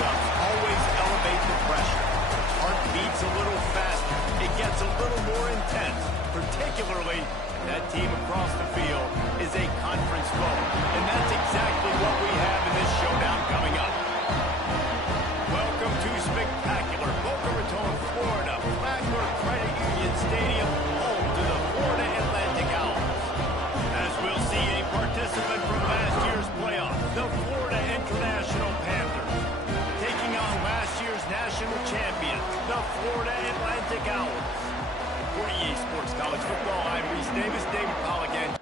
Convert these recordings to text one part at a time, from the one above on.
matchups always elevate the pressure. Heart beats a little faster. It gets a little more intense, particularly that team across the field is a conference foe. And that's exactly what we have in this showdown coming up. Welcome to spectacular Boca Raton, Florida, Flagler Credit Union Stadium, home to the Florida Atlantic Owls. As we'll see a participant from last year's playoff, the Florida International Panthers, taking on last year's national champion, the Florida Atlantic Owls. For EA Sports College Football, I'm Reese Davis, David Powell again.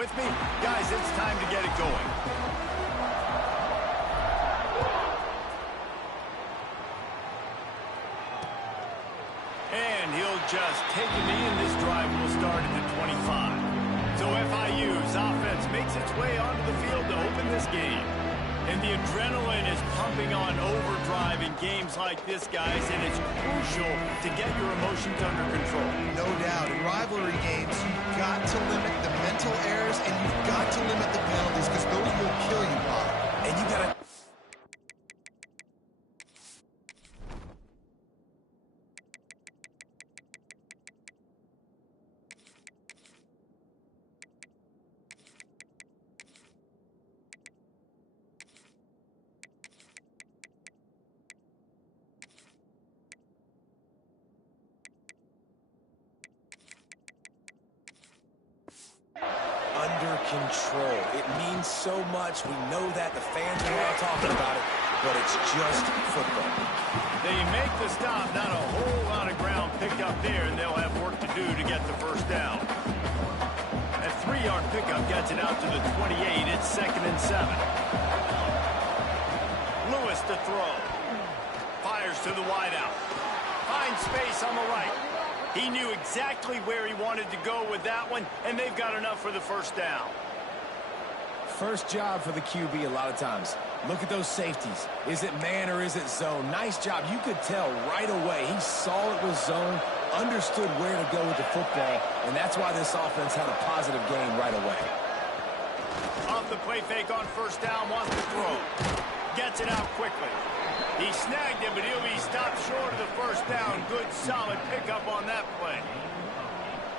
with me? Guys, it's time to get it going. And he'll just take a knee, and this drive will start at the 25. So FIU's offense makes its way onto the field to open this game. And the adrenaline is pumping on overdrive in games like this, guys, and it's crucial to get your emotions under control. No doubt. In rivalry games, you've got to limit the mental errors, and you've got to limit the penalties, because those will kill you, Bob. And you got to... under control. It means so much. We know that. The fans are all talking about it, but it's just football. They make the stop. Not a whole lot of ground picked up there, and they'll have work to do to get the first down. That 3-yard pickup gets it out to the 28. It's 2nd and 7. Lewis to throw. Fires to the wideout. Finds space on the right. He knew exactly where he wanted to go with that one, and they've got enough for the first down. First job for the QB a lot of times. Look at those safeties. Is it man or is it zone? Nice job. You could tell right away. He saw it was zone, understood where to go with the football, and that's why this offense had a positive game right away. Off the play fake on first down, wants to throw. Gets it out quickly. He snagged it, but he'll be stopped short of the first down. Good, solid pickup on that play.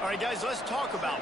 All right, guys, let's talk about...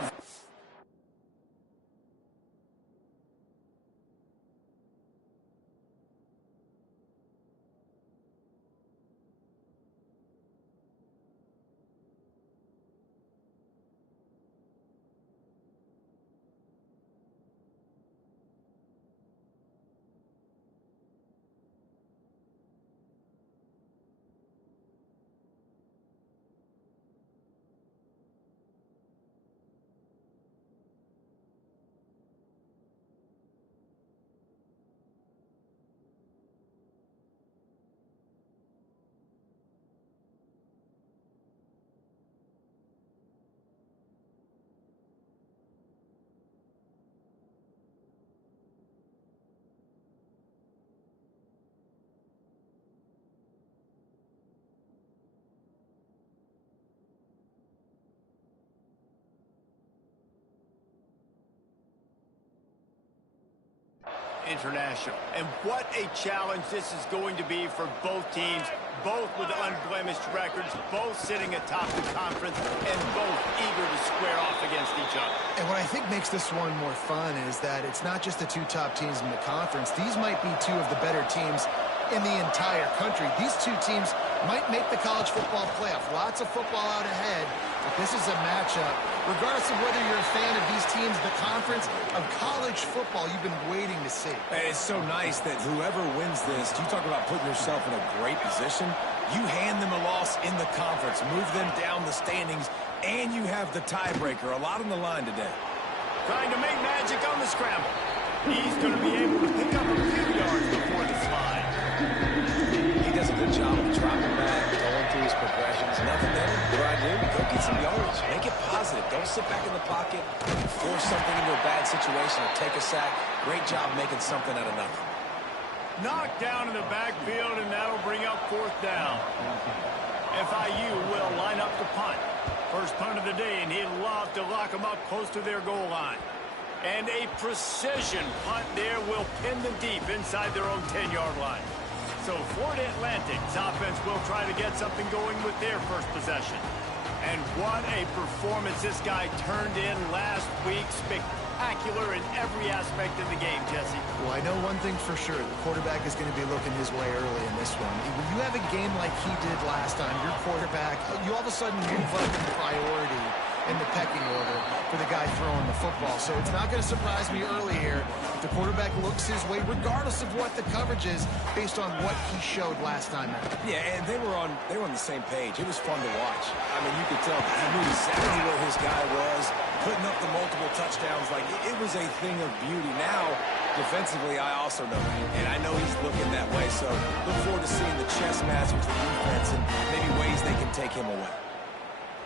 International. And what a challenge this is going to be for both teams, both with unblemished records, both sitting atop the conference, and both eager to square off against each other. And what I think makes this one more fun is that it's not just the two top teams in the conference. These might be two of the better teams in the entire country. These two teams might make the college football playoff. Lots of football out ahead, but this is a matchup. Regardless of whether you're a fan of these teams, the conference of college football you've been waiting to see. It's so nice that whoever wins this, you talk about putting yourself in a great position, you hand them a loss in the conference, move them down the standings, and you have the tiebreaker. A lot on the line today. Trying to make magic on the scramble. He's going to be able to pick up a few yards before the slide. He does a good job of dropping back, going through his progressions. Nothing there. What do I do? Go get some yardage. Make it positive. Don't sit back in the pocket, force something into a bad situation, or take a sack. Great job making something out of nothing. Knocked down in the backfield, and that'll bring up 4th down. FIU will line up to punt. First punt of the day, and he'd love to lock them up close to their goal line. And a precision punt there will pin them deep inside their own 10-yard line. So Florida Atlantic's offense will try to get something going with their first possession. And what a performance this guy turned in last week. Spectacular in every aspect of the game, Jesse. Well, I know one thing for sure. The quarterback is going to be looking his way early in this one. When you have a game like he did last time, your quarterback, you all of a sudden move up in priority. in the pecking order for the guy throwing the football. So it's not going to surprise me early here if the quarterback looks his way, regardless of what the coverage is, based on what he showed last time out. Yeah, and they were on the same page. It was fun to watch. I mean, you could tell he knew exactly where his guy was, putting up the multiple touchdowns. Like, it was a thing of beauty. Now, defensively, I also know that, and I know he's looking that way. So look forward to seeing the chess match with the defense and maybe ways they can take him away.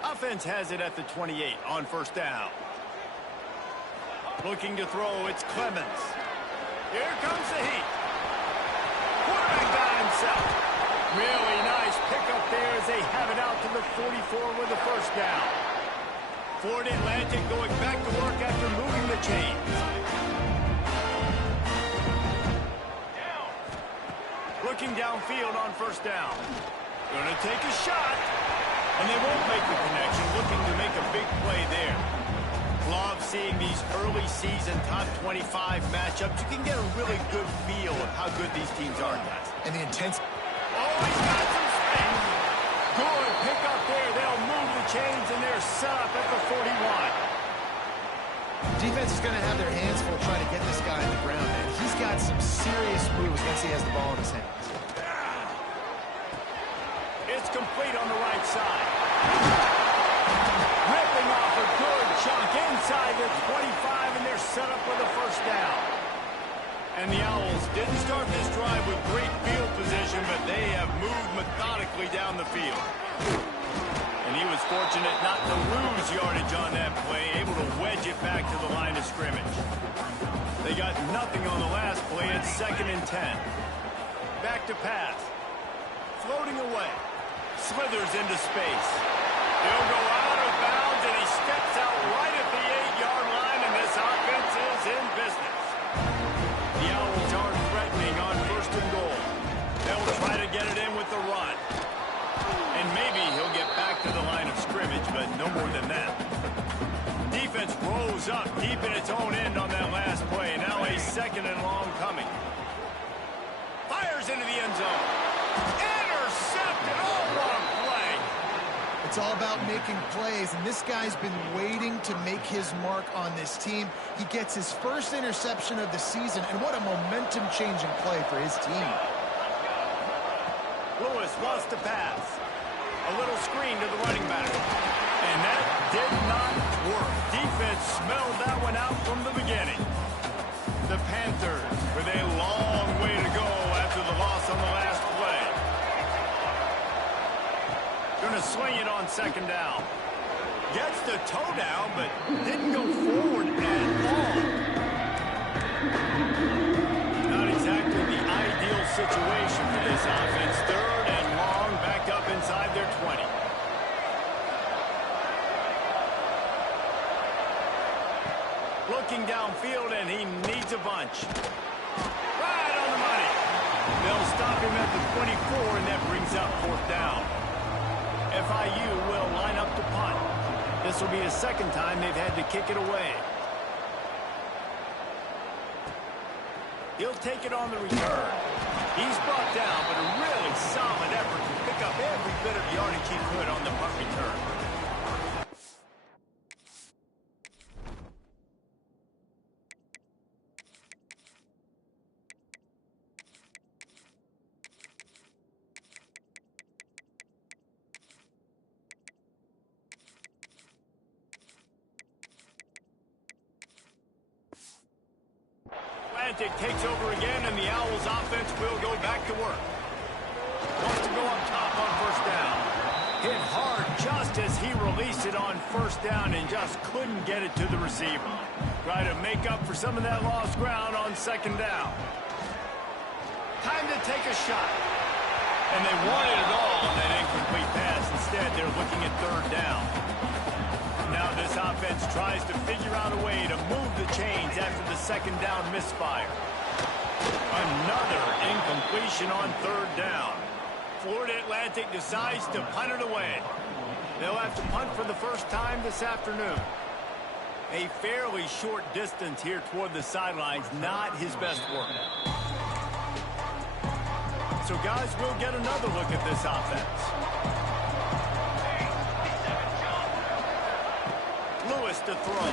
Offense has it at the 28 on first down. Looking to throw, it's Clemens. Here comes the heat. Quarterback got himself. Really nice pickup there as they have it out to the 44 with the first down. Florida Atlantic going back to work after moving the chains. Looking downfield on first down. Going to take a shot. And they won't make the connection, looking to make a big play there. Love seeing these early season top 25 matchups. You can get a really good feel of how good these teams are, guys. And the intense... Oh, he's got some space. Good pick up there. They'll move the chains, and they're set up at the 41. Defense is going to have their hands full trying to get this guy on the ground, and he's got some serious moves once he has the ball in his hands. It's complete on the right side. Ripping off a good chunk inside the 25, and they're set up with a first down. And the Owls didn't start this drive with great field position, but they have moved methodically down the field. And he was fortunate not to lose yardage on that play, able to wedge it back to the line of scrimmage. They got nothing on the last play. It's 2nd and 10. Back to pass. Floating away. Slithers into space. He'll go out of bounds, and he steps out right at the 8-yard line, and this offense is in business. The Owls are threatening on 1st and goal. They'll try to get it in with the run. And maybe he'll get back to the line of scrimmage, but no more than that. Defense rose up deep in its own end on that last play. Now a 2nd and long coming. Fires into the end zone. Intercepted. Oh, what a play. It's all about making plays, and this guy's been waiting to make his mark on this team. He gets his first interception of the season, and what a momentum-changing play for his team. Lewis wants to pass. A little screen to the running back. And that did not work. Defense smelled that one out from the beginning. The Panthers with a long way to go after the loss on the last play. Going to swing it on 2nd down. Gets the toe down, but didn't go forward at all. Not exactly the ideal situation for this offense. 3rd and long, back up inside their 20. Looking downfield, and he needs a bunch. Right on the money. They'll stop him at the 24, and that brings up 4th down. FIU will line up to punt. This will be the 2nd time they've had to kick it away. He'll take it on the return. He's brought down, but a really solid effort to pick up every bit of yardage he could on the punt return. Atlantic takes over again, and the Owls offense will go back to work. Wants to go up top on 1st down. Hit hard just as he released it on 1st down and just couldn't get it to the receiver. Try to make up for some of that lost ground on 2nd down. Time to take a shot. And they wanted it all on that incomplete pass. Instead, they're looking at 3rd down. Now this offense tries to figure out a way to move the chains after the 2nd down misfire. Another incompletion on 3rd down. Florida Atlantic decides to punt it away. They'll have to punt for the first time this afternoon. A fairly short distance here toward the sidelines, not his best work. So guys, we'll get another look at this offense. Lewis to throw.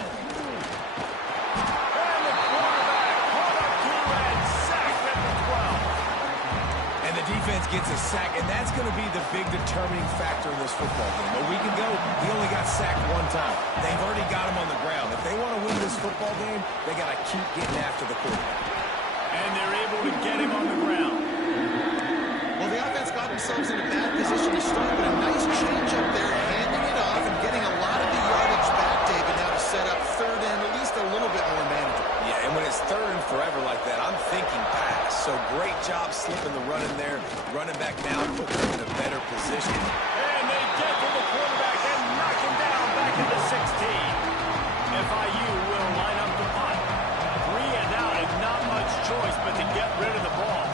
And the quarterback caught up to and sacked at the 12. And the defense gets a sack, and that's going to be the big determining factor in this football game. A week ago, he only got sacked one time. They've already got him on the ground. If they want to win this football game, they got to keep getting after the quarterback. And they're able to get him on the ground. Well, the offense got themselves in a bad position to start, but a nice change up there, handing it off and getting a lot of the yardage back, David, now to set up third and at least a little bit more manageable. Yeah, and when it's third and forever like that, I'm thinking pass. So great job slipping the run in there. Running back now, putting them in a better position. And they get to the quarterback and knock him down back at the 16. FIU will line up the punt. 3 and out and not much choice but to get rid of the ball.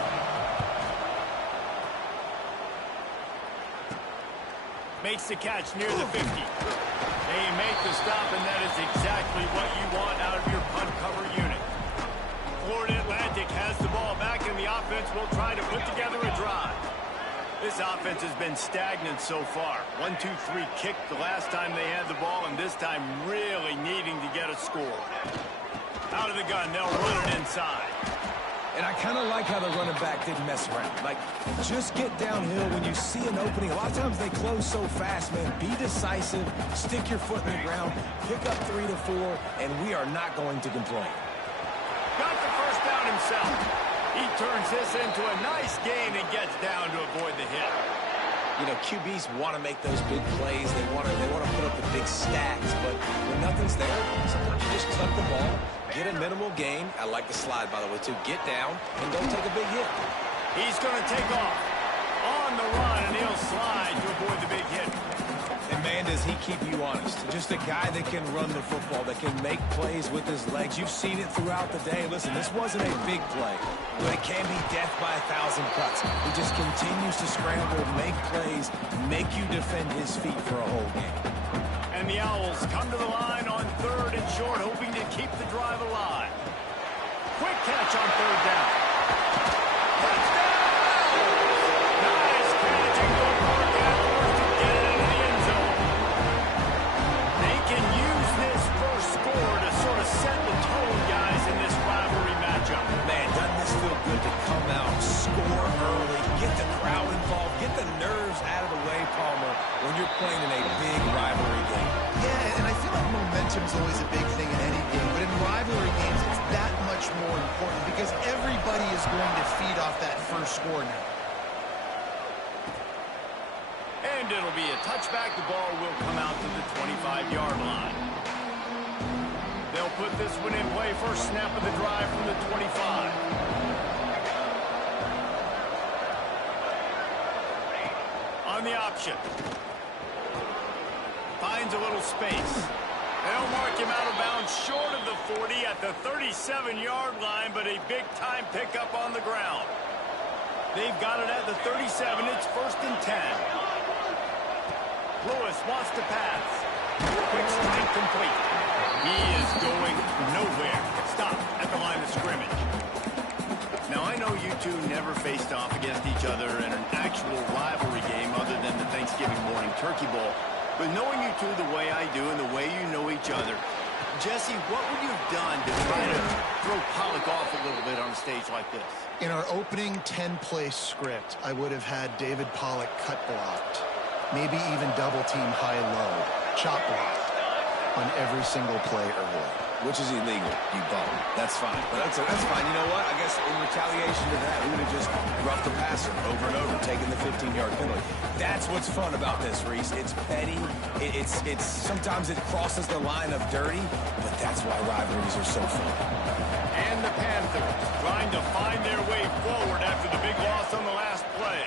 Makes the catch near the 50. They make the stop, and that is exactly what you want out of your punt cover unit. Florida Atlantic has the ball back, and the offense will try to put together a drive. This offense has been stagnant so far. 1-2-3 kick the last time they had the ball, and this time really needing to get a score. Out of the gun, they'll run it inside. And I kind of like how the running back didn't mess around. Like, just get downhill when you see an opening. A lot of times they close so fast, man. Be decisive, stick your foot in the ground, pick up 3 to 4, and we are not going to complain. Got the first down himself. He turns this into a nice gain and gets down to avoid the hit. You know, QBs want to make those big plays. They want to put up the big stacks, but when nothing's there, sometimes you just tuck the ball, get a minimal gain. I like the slide, by the way, too. Get down and don't take a big hit. He's going to take off on the run, and he'll slide to avoid the big hit. And, man, does he keep you honest. Just a guy that can run the football, that can make plays with his legs. You've seen it throughout the day. Listen, this wasn't a big play, but it can be death by 1,000 cuts. He just continues to scramble, make plays, make you defend his feet for a whole game. And the Owls come to the line on 3rd and short, hoping to keep the drive alive. Quick catch on 3rd down. Touchdown! Nice catch and good work afterwards to get it into the end zone. They can use this first score to sort of set the tone, guys, in this rivalry matchup. Man, doesn't this feel good to come out, score early, get the crowd involved, get the nerves out of the way, Palmer, when you're playing in a big rivalry game. Yeah, and I feel like momentum's always a big thing in any game, but in rivalry games, it's that much more important because everybody is going to feed off that first score now. And it'll be a touchback. The ball will come out to the 25-yard line. They'll put this one in play. First snap of the drive from the 25. On the option. Finds a little space. They'll mark him out of bounds short of the 40 at the 37-yard line, but a big-time pickup on the ground. They've got it at the 37. It's 1st and 10. Lewis wants to pass. Quick strike complete. He is going nowhere. Stop at the line of scrimmage. Now, I know you two never faced off against each other in an actual rivalry game other than the Thanksgiving morning Turkey Bowl. But knowing you two the way I do and the way you know each other, Jesse, what would you have done to try to throw Pollock off a little bit on a stage like this? In our opening 10-play script, I would have had David Pollock cut blocked, maybe even double-team high-low, chop blocked on every single play early. Which is illegal, you bum. That's fine. But that's fine. You know what? I guess in retaliation to that, we would have just roughed the passer over and over, taking the 15-yard penalty. That's what's fun about this, Reese. It's petty. It's sometimes it crosses the line of dirty, but that's why rivalries are so fun. And the Panthers trying to find their way forward after the big loss on the last play.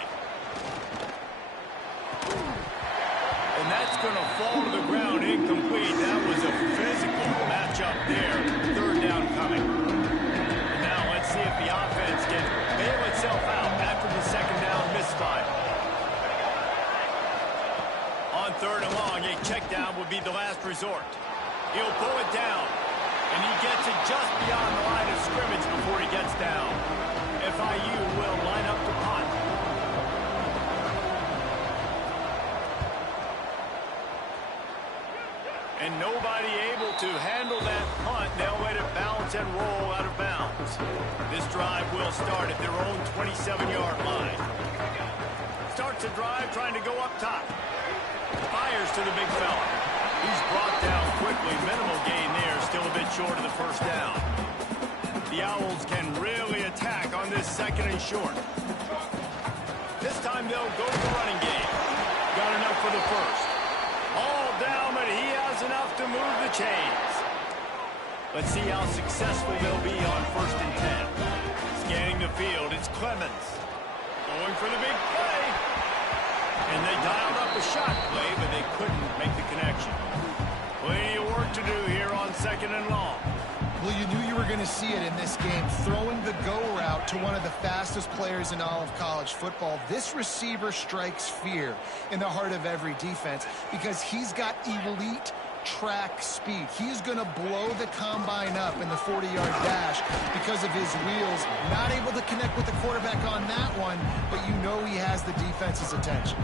And that's going to fall to the ground incomplete. That was a physical matchup there. 3rd down coming. And now let's see if the offense can bail itself out after the 2nd down misfire. On 3rd and long, a check down would be the last resort. He'll pull it down. And he gets it just beyond the line of scrimmage before he gets down. FIU will line up to punt. And And nobody able to handle that punt. They'll let it bounce and roll out of bounds. This drive will start at their own 27-yard line. Starts a drive trying to go up top. Fires to the big fella. He's brought down quickly. Minimal gain there. Still a bit short of the first down. The Owls can really attack on this second and short. This time they'll go to the running game. Got enough for the first. All down, but he has enough to move the chains. Let's see how successful they'll be on 1st and 10. Scanning the field, it's Clemens. Going for the big play. And they dialed up a shot play, but they couldn't make the connection. Plenty of work to do here on 2nd and long. Well, you knew you were going to see it in this game. Throwing the go route to one of the fastest players in all of college football. This receiver strikes fear in the heart of every defense because he's got elite track speed. He's going to blow the combine up in the 40-yard dash because of his wheels. Not able to connect with the quarterback on that one, but you know he has the defense's attention.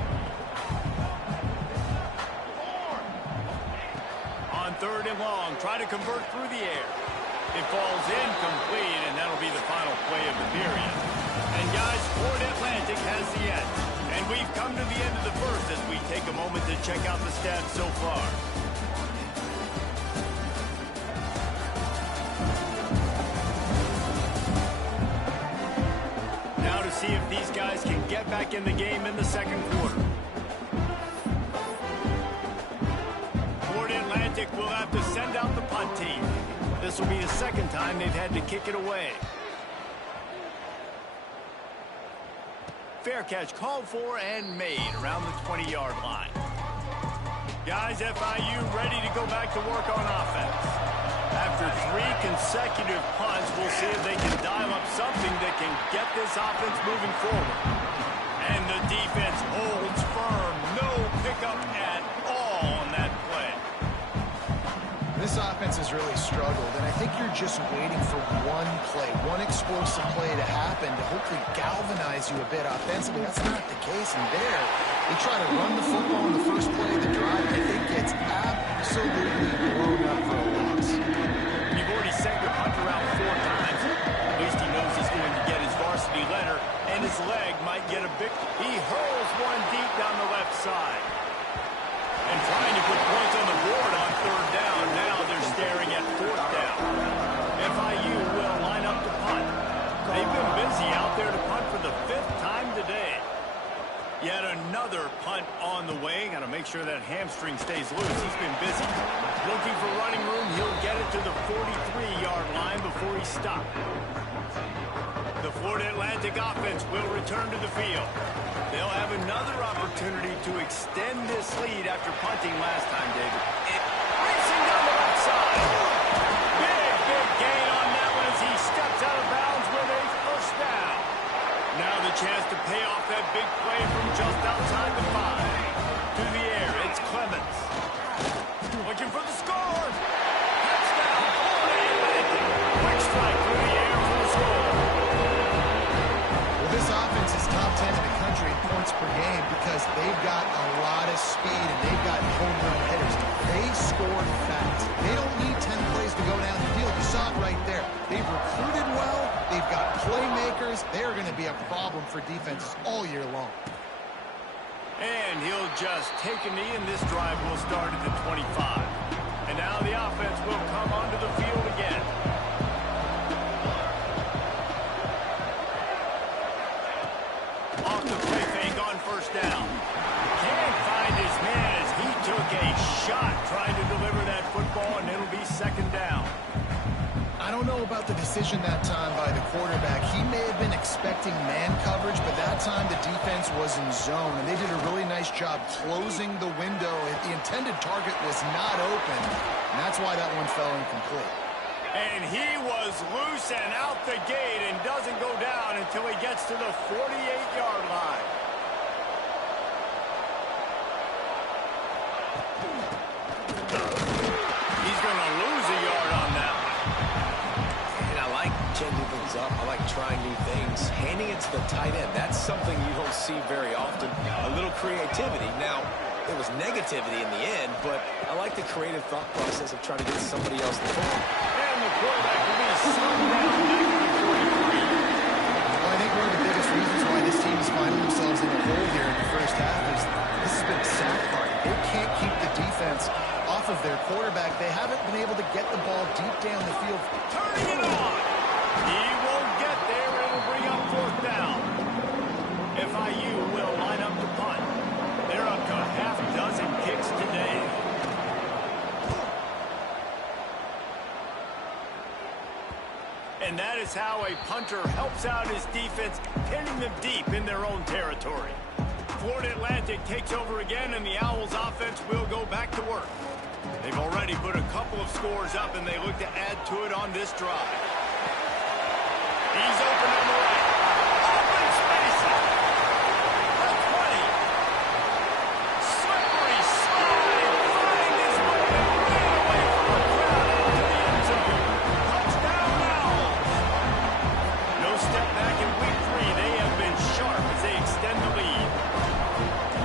On 3rd and long, try to convert through the air. It falls incomplete, and that'll be the final play of the period. And guys, Florida Atlantic has the edge. And we've come to the end of the first as we take a moment to check out the stats so far. Now to see if these guys can get back in the game in the second quarter. Florida Atlantic will have to send out the punt team. This will be the second time they've had to kick it away. Fair catch called for and made around the 20-yard line. Guys, FIU ready to go back to work on offense. After 3 consecutive punts, we'll see if they can dial up something that can get this offense moving forward. And the defense holds firm. No pickup at all on that play. This offense has really struggled, and I think you're just waiting for one play, one explosive play to happen to hopefully galvanize you a bit offensively. That's not the case, and there, they try to run the football in the first play of the drive, and it gets absolutely blown up for a loss. You've already sent your punter out 4 times. At least he knows he's going to get his varsity letter, and his leg might get a big... He hurls one deep down the left side. And trying to put points on the board on 3rd down. Now they're staring at 4th down. FIU will line up to punt. They've been busy out there to punt for the 5th time today. Yet another punt on the way. Got to make sure that hamstring stays loose. He's been busy. Looking for running room. He'll get it to the 43-yard line before he stopped. The Florida Atlantic offense will return to the field. They'll have another opportunity to extend this lead after punting last time, David. Racing down the left side. Big gain on that one as he steps out of bounds with a first down. Now the chance to pay off that big play from just outside the 5. To the air, it's Clemens. Looking for the score. Touchdown, Florida Atlantic. Quick strike through the air for the score. Well, this offense is top 10 in the country in points per game because they've got a lot of speed and they've got home run hitters. They scored fast. They don't need 10 plays to go down the field. You saw it right there. They've recruited well. They've got playmakers. They're going to be a problem for defenses all year long. And he'll just take a knee, and this drive will start at the 25. And now the offense will come onto the field again. Off the play fake on 1st down. Can't find his man as he took a shot trying to deliver that football, and it'll be 2nd down. I don't know about the decision that time by the quarterback. He may have been expecting man coverage, but that time the defense was in zone, and they did a really nice job closing the window. The intended target was not open, and that's why that one fell incomplete. And he was loose and out the gate and doesn't go down until he gets to the 48-yard line. He's going to lose a yard on that one. And I like changing things up. I like trying new things. Handing it to the tight end, that's something you don't see very often. A little creativity. Now, It was negativity in the end, but I like the creative thought process of trying to get somebody else the ball. And the quarterback will be slowed down back to the 43. Well, I think one of the biggest reasons why this team is finding themselves in a hole here in the first half is this has been a sack party. They can't keep the defense off of their quarterback. They haven't been able to get the ball deep down the field. Turning it on. He won't get there. It'll bring up fourth down. FIU will line up to punt. They're up to a half dozen kicks today. And that is how a punter helps out his defense, pinning them deep in their own territory. Florida Atlantic takes over again, and the Owls offense will go back to work. They've already put a couple of scores up, and they look to add to it on this drive. He's open on the right. Open spaces. The 20. Slippery slide. Find his way away from the crowd into the end zone. Touchdown Owls. No step back in week 3. They have been sharp as they extend the lead.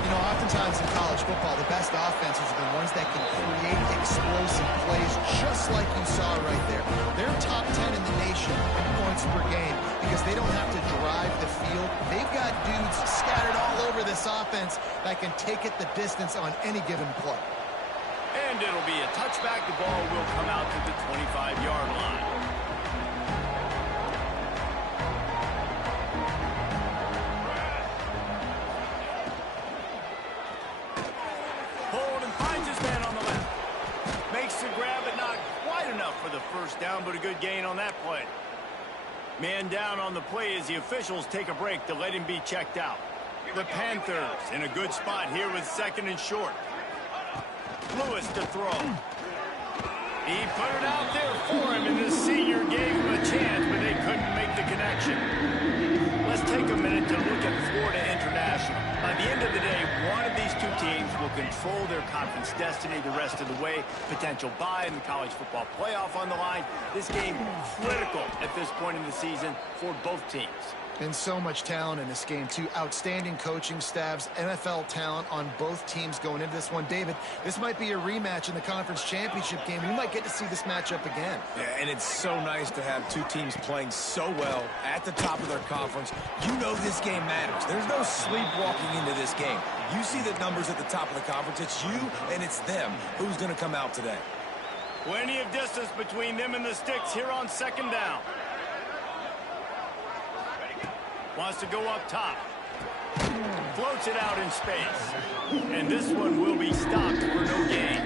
You know, oftentimes in college football, the best offenses are the ones that can create explosive plays, just like you saw right there. They're top 10 in the nation in points per game because they don't have to drive the field. They've got dudes scattered all over this offense that can take it the distance on any given play. And it'll be a touchback. The ball will come out to the 25-yard line. Holden finds his man on the left. Makes the grab, but not quite enough for the first down, but a good gain on that play. Man down on the play as the officials take a break to let him be checked out. The Panthers in a good spot here with second and short. Lewis to throw. He put it out there for him, and the senior gave him a chance, but they couldn't make the connection. Let's take a minute to look at Florida International. By the end of the day, one of these two teams will control their conference destiny the rest of the way. Potential bye in the college football playoff on the line. This game critical at this point in the season for both teams. And so much talent in this game, too. Outstanding coaching staffs, NFL talent on both teams going into this one. David, this might be a rematch in the conference championship game. We might get to see this matchup again. Yeah, and it's so nice to have two teams playing so well at the top of their conference. You know this game matters. There's no sleepwalking into this game. You see the numbers at the top of the conference. It's you and it's them. Who's going to come out today? Plenty of distance between them and the sticks here on second down. Wants to go up top. Floats it out in space. And this one will be stopped for no gain.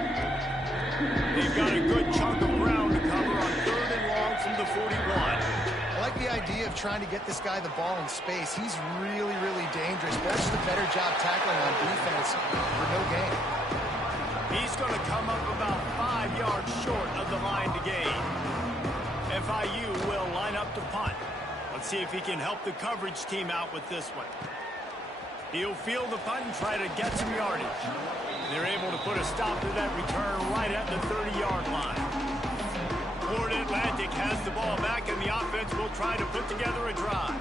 They've got a good chunk of ground to cover on third and long from the 41. I like the idea of trying to get this guy the ball in space. He's really, really dangerous. But that's just a better job tackling on defense for no gain. He's going to come up about 5 yards short of the line to gain. FIU will line up to punt. Let's see if he can help the coverage team out with this one. He'll field the punt and try to get some yardage. They're able to put a stop to that return right at the 30-yard line. Florida Atlantic has the ball back, and the offense will try to put together a drive.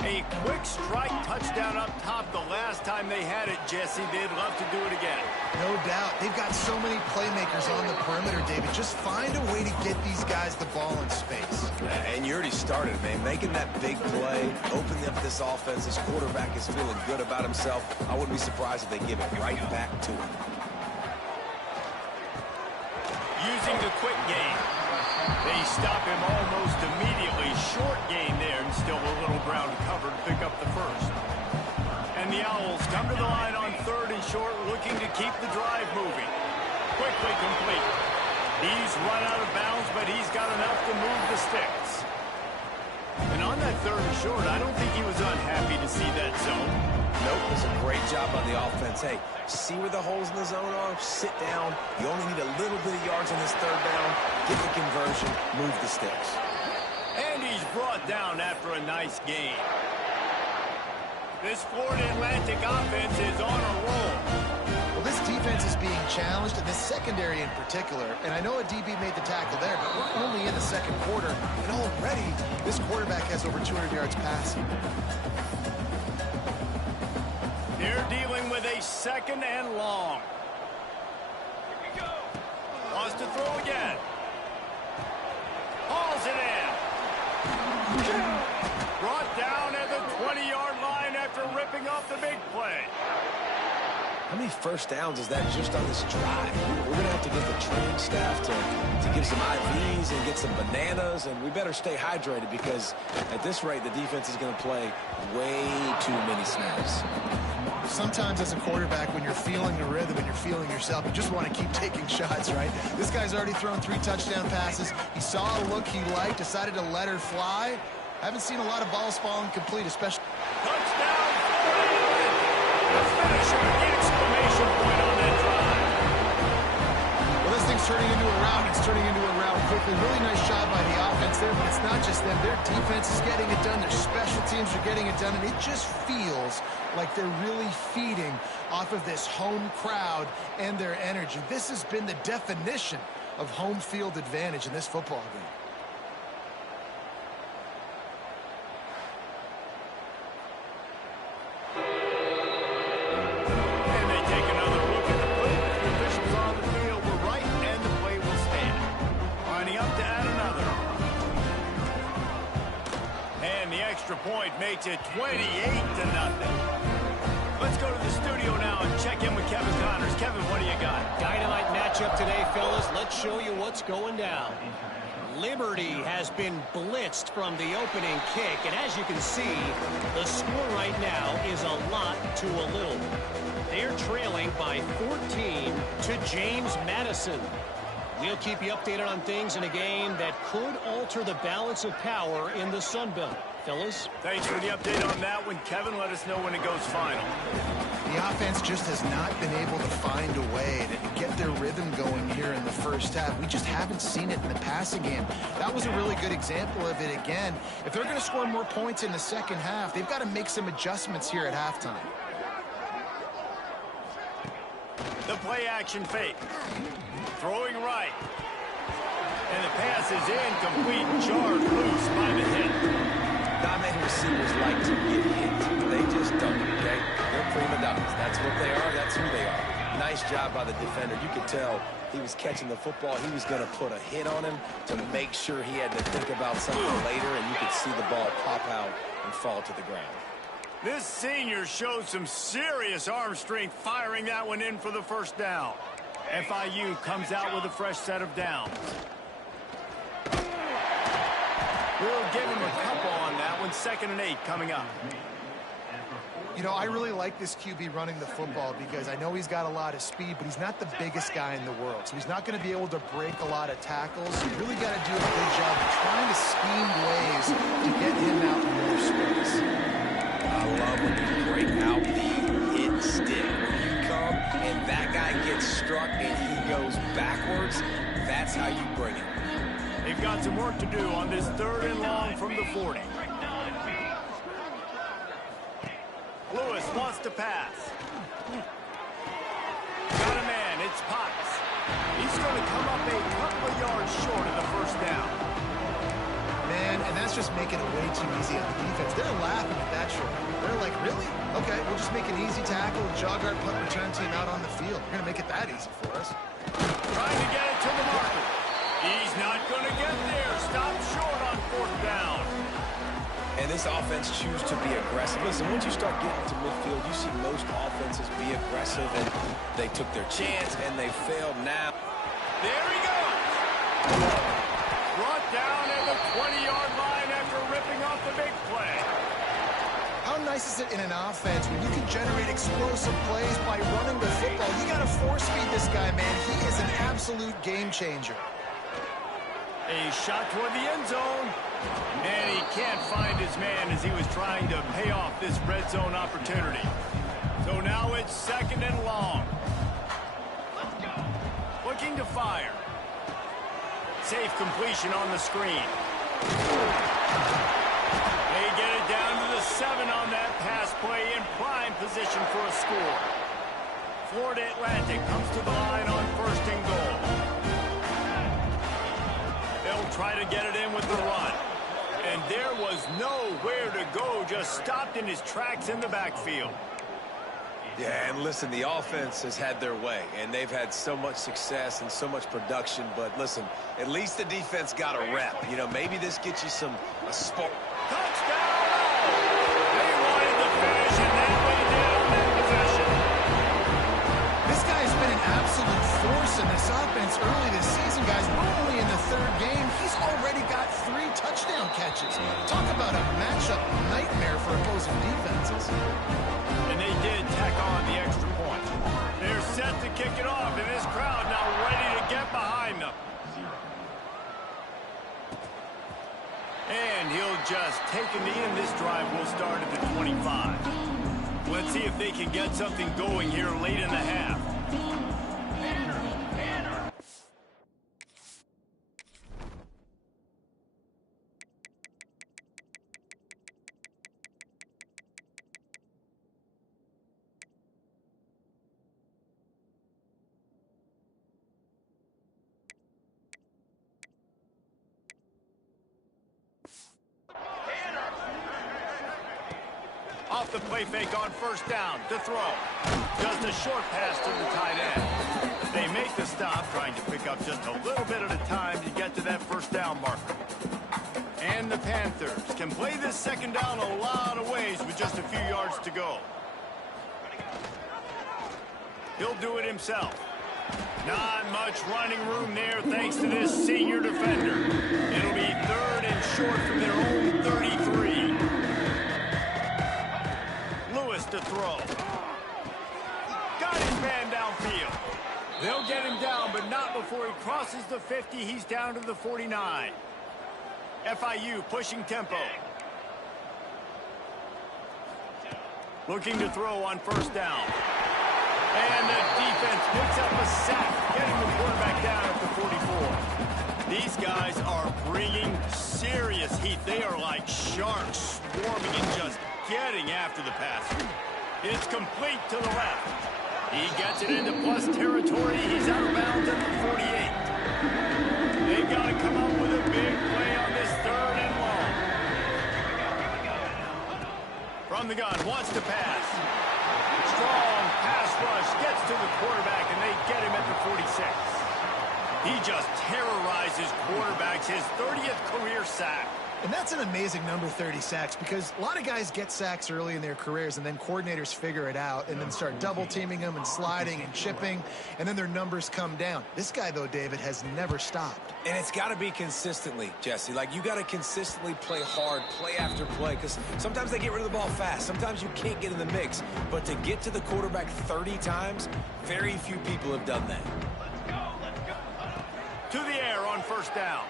A quick strike touchdown up top the last time they had it, Jesse. They'd love to do it again. No doubt. They've got so many playmakers on the perimeter, David. Just find a way to get these guys the ball in space. And you already started, man. Making that big play, opening up this offense. This quarterback is feeling good about himself. I wouldn't be surprised if they give it right back to him. Using the quick game. They stop him almost immediately. Short gain there, and still a little ground to cover to pick up the first. And the Owls come to the line on third and short, looking to keep the drive moving. Quickly complete. He's run out of bounds, but he's got enough to move the sticks. And on that third and short, I don't think he was unhappy to see that zone. Nope, it's a great job on the offense. Hey, see where the holes in the zone are? Sit down. You only need a little bit of yards on this third down. Get the conversion, move the sticks. And he's brought down after a nice gain. This Florida Atlantic offense is on a roll. Well, this defense is being challenged, and this secondary in particular. And I know a DB made the tackle there, but we're only in the second quarter, and already this quarterback has over 200 yards passing. They're dealing with a a second and long. Wants to throw again. Hauls it in. Brought down at the 20-yard line after ripping off the big play. How many first downs is that just on this drive? We're going to have to get the training staff to give some IVs and get some bananas, and we better stay hydrated because at this rate, the defense is going to play way too many snaps. Sometimes as a quarterback, when you're feeling the rhythm and you're feeling yourself, you just want to keep taking shots, right? This guy's already thrown 3 touchdown passes. He saw a look he liked, decided to let her fly. Haven't seen a lot of balls falling complete, especially. Touchdown! The finisher with the exclamation point on that drive. Well, this thing's turning into a rout. It's turning into a rout quickly. Really nice job by the offense there, but it's not just them. Their defense is getting it done. Their special teams are getting it done, and it just feels like they're really feeding off of this home crowd and their energy. This has been the definition of home field advantage in this football game. Point makes it 28-0. Let's go to the studio now and check in with Kevin Connors. Kevin, what do you got? Dynamite matchup today, fellas. Let's show you what's going down. Liberty has been blitzed from the opening kick, and as you can see, the score right now is a lot to a little. They're trailing by 14 to James Madison. We'll keep you updated on things in a game that could alter the balance of power in the Sun Belt. Fellas? Thanks for the update on that one, Kevin. Let us know when it goes final. The offense just has not been able to find a way to get their rhythm going here in the first half. We just haven't seen it in the passing game. That was a really good example of it again. If they're going to score more points in the second half, they've got to make some adjustments here at halftime. The play action fake. Throwing right. And the pass is incomplete, jarred loose by the hit. Not many receivers like to get hit. They just don't, okay? They're prima donnas. That's what they are. That's who they are. Nice job by the defender. You could tell he was catching the football. He was going to put a hit on him to make sure he had to think about something later, and you could see the ball pop out and fall to the ground. This senior showed some serious arm strength firing that one in for the first down. FIU comes out with a fresh set of downs. We'll give him a couple on that one. 2nd and 8 coming up. You know, I really like this QB running the football because I know he's got a lot of speed, but he's not the biggest guy in the world. So he's not going to be able to break a lot of tackles. So you really got to do a good job of trying to scheme ways to get him out in more space. I love when you break out the hit stick. When you come and that guy gets struck and he goes backwards, that's how you bring it. They've got some work to do on this 3rd and long from the 40. Lewis wants to pass. Got a man. It's Potts. He's going to come up a couple of yards short of the first down. Man, and that's just making it way too easy on the defense. They're laughing at that short. They're like, really? Okay, we'll just make an easy tackle and jog our punt return team out on the field. We're going to make it that easy for us. Trying to get it to the marker. He's not going to get there. Stop short on 4th down. And this offense chooses to be aggressive. Listen, once you start getting to midfield, you see most offenses be aggressive, and they took their chance, and they failed now. There he goes. Brought down at the 20-yard line after ripping off the big play. How nice is it in an offense when you can generate explosive plays by running the football? You got to force feed this guy, man. He is an absolute game changer. A shot toward the end zone. And he can't find his man as he was trying to pay off this red zone opportunity. So now it's 2nd and long. Looking to fire. Safe completion on the screen. They get it down to the 7 on that pass play in prime position for a score. Florida Atlantic comes to the line on 1st and goal. They'll try to get it in with the run. And there was nowhere to go, just stopped in his tracks in the backfield. Yeah, and listen, the offense has had their way, and they've had so much success and so much production. But listen, at least the defense got a rep. You know, maybe this gets you a spark. Touchdown! They wanted the finish, and they lay down that possession. This guy's been an absolute force in this offense early this season, guys. We're only in the third game. He's already got 3 touchdown catches. Talk about a matchup nightmare for opposing defenses. And they did tack on the extra point. They're set to kick it off, and this crowd now ready to get behind them. And he'll just take him in. This drive will start at the 25. Let's see if they can get something going here late in the half. Off the play fake on first down to throw. Just a short pass to the tight end. They make the stop, trying to pick up just a little bit at a time to get to that first down marker. And the Panthers can play this second down a lot of ways with just a few yards to go. He'll do it himself. Not much running room there thanks to this senior defender. It'll be 3rd and short from their own 33. To throw. Got his man downfield. They'll get him down, but not before he crosses the 50. He's down to the 49. FIU pushing tempo. Looking to throw on first down. And the defense picks up a sack, getting the quarterback down at the 44. These guys are bringing serious heat. They are like sharks swarming and just getting after the passer. It's complete to the left. He gets it into plus territory. He's out of bounds at the 48. They've got to come up with a big play on this 3rd and long. From the gun, wants to pass. Strong pass rush, gets to the quarterback, and they get him at the 46. He just terrorizes quarterbacks, his 30th career sack. And that's an amazing number, 30 sacks, because a lot of guys get sacks early in their careers, and then coordinators figure it out and then start double-teaming them and sliding and chipping, and then their numbers come down. This guy, though, David, has never stopped. And it's got to be consistently, Jesse. Like, you got to consistently play hard, play after play, because sometimes they get rid of the ball fast. Sometimes you can't get in the mix. But to get to the quarterback 30 times, very few people have done that. To the air on first down.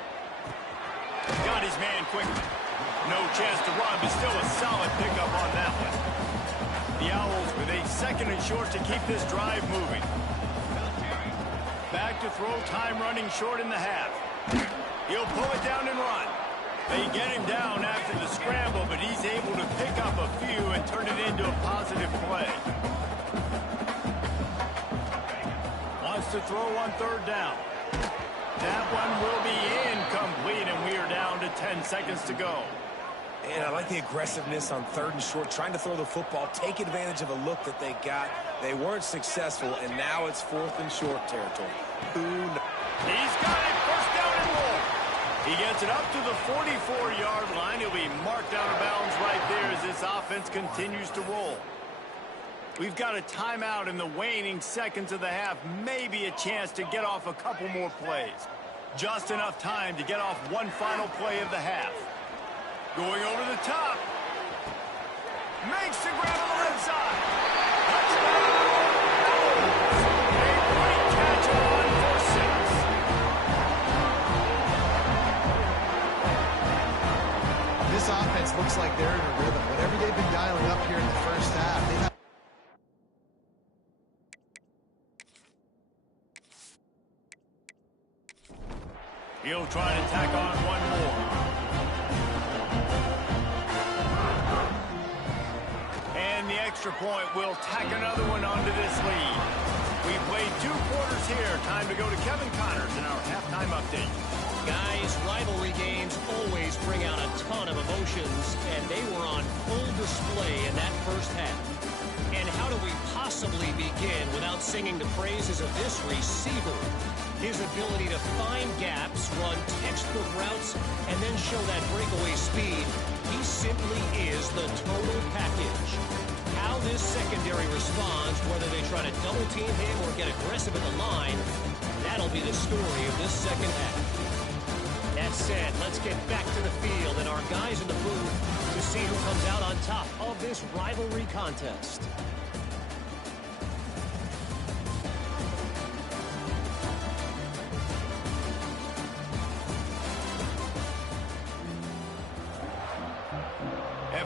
Got his man quickly. No chance to run, but still a solid pickup on that one. The Owls with a 2nd and short to keep this drive moving. Back to throw, time running short in the half. He'll pull it down and run. They get him down after the scramble, but he's able to pick up a few and turn it into a positive play. Wants to throw on 3rd down. That one will be incomplete, and we are down to 10 seconds to go. And I like the aggressiveness on 3rd and short, trying to throw the football, take advantage of a look that they got. They weren't successful, and now it's 4th and short territory. Who knows? He's got it, first down and more. He gets it up to the 44-yard line. He'll be marked out of bounds right there as this offense continues to roll. We've got a timeout in the waning seconds of the half. Maybe a chance to get off a couple more plays. Just enough time to get off one final play of the half. Going over the top. Makes the grab on the left side. Touchdown! A great catch on for 6. This offense looks like they're in a rhythm. Whatever they've been dialing up here in the first half, they have. He'll try to tack on one more. And the extra point will tack another one onto this lead. We played 2 quarters here. Time to go to Kevin Connors in our halftime update. Guys, rivalry games always bring out a ton of emotions, and they were on full display in that first half. And how do we possibly begin without singing the praises of this receiver? His ability to find gaps, run textbook routes, and then show that breakaway speed. He simply is the total package. How this secondary responds, whether they try to double team him or get aggressive at the line, that'll be the story of this second half. That said, let's get back to the field and our guys in the booth to see who comes out on top of this rivalry contest.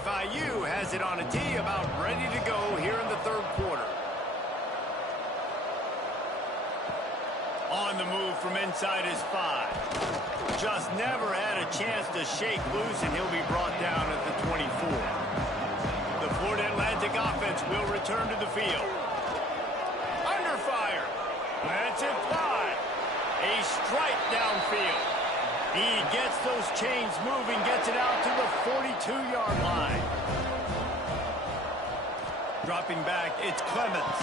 FIU has it on a tee, about ready to go here in the third quarter. On the move from inside his 5. Just never had a chance to shake loose, and he'll be brought down at the 24. The Florida Atlantic offense will return to the field. Under fire. Lets it fly. A strike downfield. He gets those chains moving, gets it out to the 42-yard line. Dropping back, it's Clemens.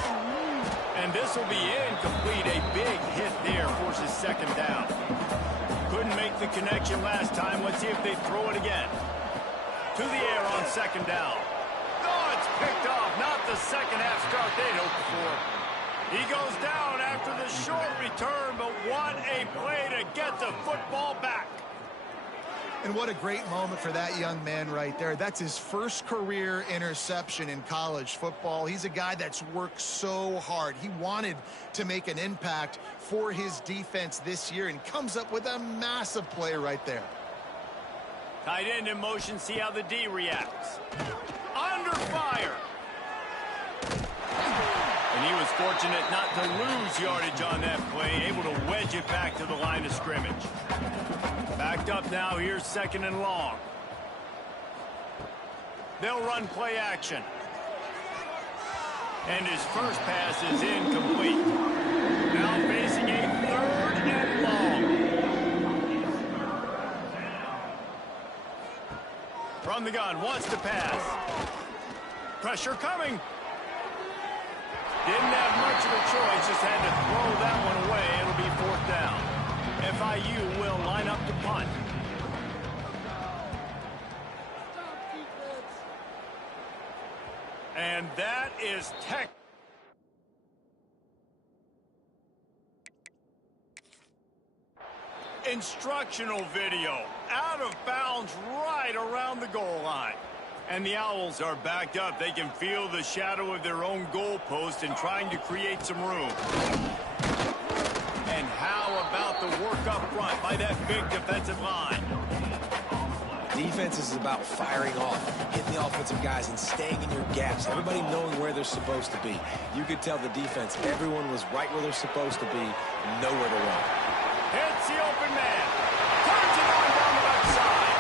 And this will be incomplete. A big hit there forces second down. Couldn't make the connection last time. Let's see if they throw it again. To the air on second down. Oh, it's picked off. Not the second half start they'd hoped for. He goes down after the short return, but what a play to get the football back. And what a great moment for that young man right there. That's his first career interception in college football. He's a guy that's worked so hard. He wanted to make an impact for his defense this year and comes up with a massive play right there. Tight end in motion, see how the D reacts. Under fire. And he was fortunate not to lose yardage on that play, able to wedge it back to the line of scrimmage. Backed up now, here's second and long. They'll run play action. And his first pass is incomplete. Now facing a third and long. From the gun, wants to pass. Pressure coming. Didn't have much of a choice, just had to throw that one away. It'll be fourth down. FIU will line up to punt. And that is instructional video. Out of bounds right around the goal line. And the Owls are backed up. They can feel the shadow of their own goalpost and trying to create some room. And how about the work up front by that big defensive line? Defense is about firing off, hitting the offensive guys and staying in your gaps. Everybody knowing where they're supposed to be. You could tell the defense, everyone was right where they're supposed to be, nowhere to run. Hits the open man. Turns it on down the left side.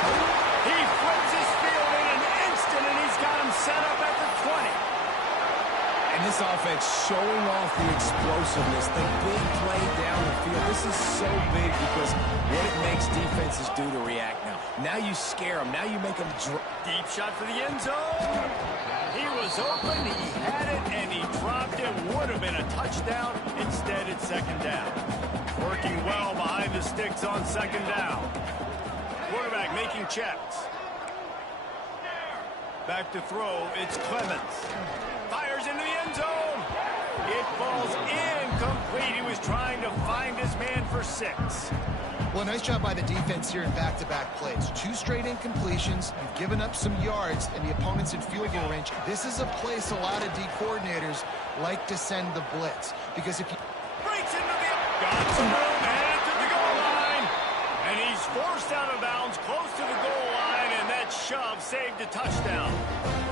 He flips his field in an instant, and he's got him set up at the 20. And this offense showing off the explosiveness, the big play down the field. This is so big because what it makes defenses do to react now. Now you scare them. Now you make them drop. Deep shot for the end zone. He was open, he had it, and he dropped it. Would have been a touchdown. Instead, it's second down. Working well behind the sticks on second down. Quarterback making checks. Back to throw, it's Clemens. Fires into the end zone. It falls incomplete. He was trying to find his man for 6. Well, nice job by the defense here in back-to-back plays. 2 straight incompletions. You've given up some yards, and the opponent's in field goal range. This is a place a lot of D coordinators like to send the blitz. Because if you... Breaks into the... Got some room, headed to the goal line. And he's forced out of bounds, close to the goal line, and that shove saved a touchdown.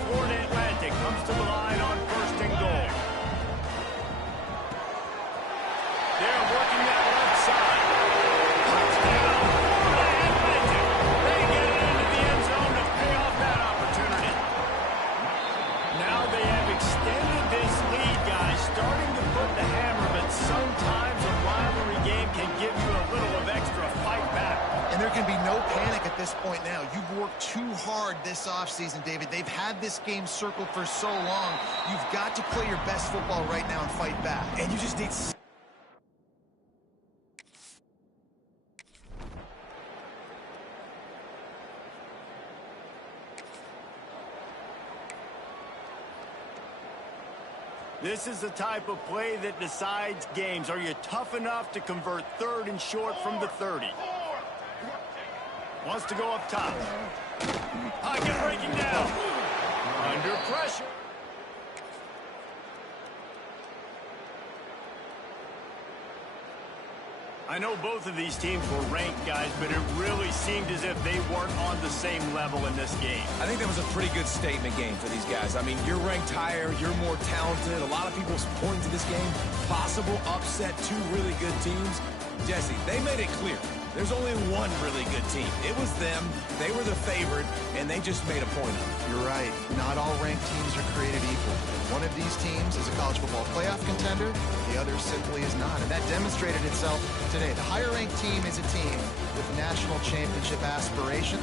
Florida Atlantic comes to the line on first and goal. They're working that left side. Touchdown, Florida Atlantic. They get it into the end zone to pay off that opportunity. Now they have extended this lead, guys, starting to put the hammer, but sometimes a rivalry game can give you a little of extra fight back. And There can be no panic at this point now. You've worked too hard this offseason, David. They've had this game circled for so long. You've got to play your best football right now and fight back. And you just need... This is the type of play that decides games. Are you tough enough to convert 3rd and short from the 30? Wants to go up top. Pocket breaking down. Under pressure. I know both of these teams were ranked, guys, but it really seemed as if they weren't on the same level in this game. I think that was a pretty good statement game for these guys. I mean, you're ranked higher, you're more talented. A lot of people pointing to this game. Possible upset, 2 really good teams. Jesse, they made it clear. There's only one really good team. It was them. They were the favorite, and they just made a point of it. You're right. Not all ranked teams are created equal. One of these teams is a college football playoff contender. The other simply is not. And that demonstrated itself today. The higher-ranked team is a team with national championship aspiration.